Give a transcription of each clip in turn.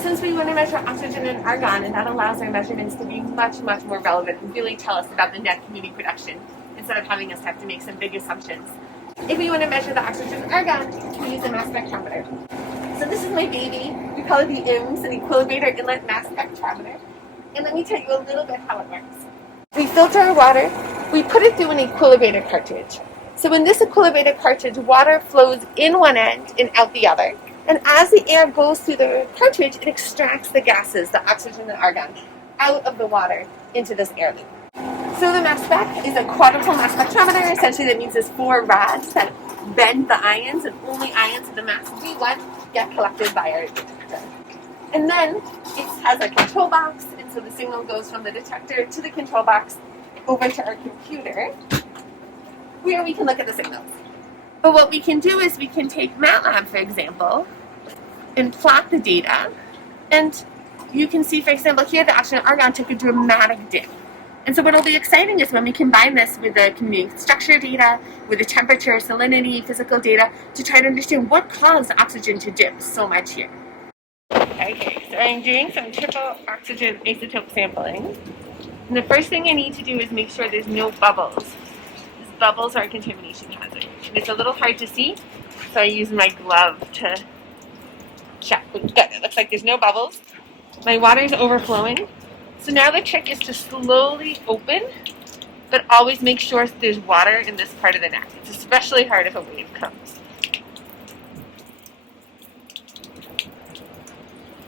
since we want to measure oxygen and argon, and that allows our measurements to be much, much more relevant and really tell us about the net community production instead of having us have to make some big assumptions. If we want to measure the oxygen and argon, we use a Mass Spectrometer. So this is my baby. We call it the EIMS, an Equilibrator Inlet Mass Spectrometer. And let me tell you a little bit how it works. We filter our water. We put it through an Equilibrator cartridge. So in this Equilibrator cartridge, water flows in one end and out the other. And as the air goes through the cartridge, it extracts the gases, the oxygen and argon, out of the water into this air loop. So the mass spec is a quadrupole mass spectrometer. Essentially, that means there's 4 rods that bend the ions, and only ions of the mass we want get collected by our detector. And then it has a control box, and so the signal goes from the detector to the control box over to our computer, where we can look at the signals. But what we can do is we can take MATLAB, for example, and plot the data, and you can see, for example, here the oxygen and argon took a dramatic dip. And so what will be exciting is when we combine this with the community structure data, with the temperature, salinity, physical data, to try to understand what caused oxygen to dip so much here. Okay, so I'm doing some triple oxygen isotope sampling. And the first thing I need to do is make sure there's no bubbles. These bubbles are a contamination hazard. And it's a little hard to see, so I use my glove to check. Good, it looks like there's no bubbles. My water is overflowing. So now the trick is to slowly open, but always make sure there's water in this part of the neck. It's especially hard if a wave comes.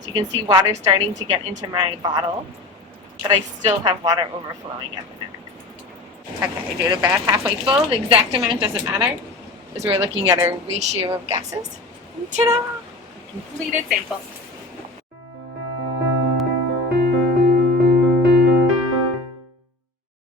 So you can see water starting to get into my bottle, but I still have water overflowing at the neck. Okay, I do it about halfway full. The exact amount doesn't matter, as we're looking at a ratio of gases. Ta-da! Completed sample.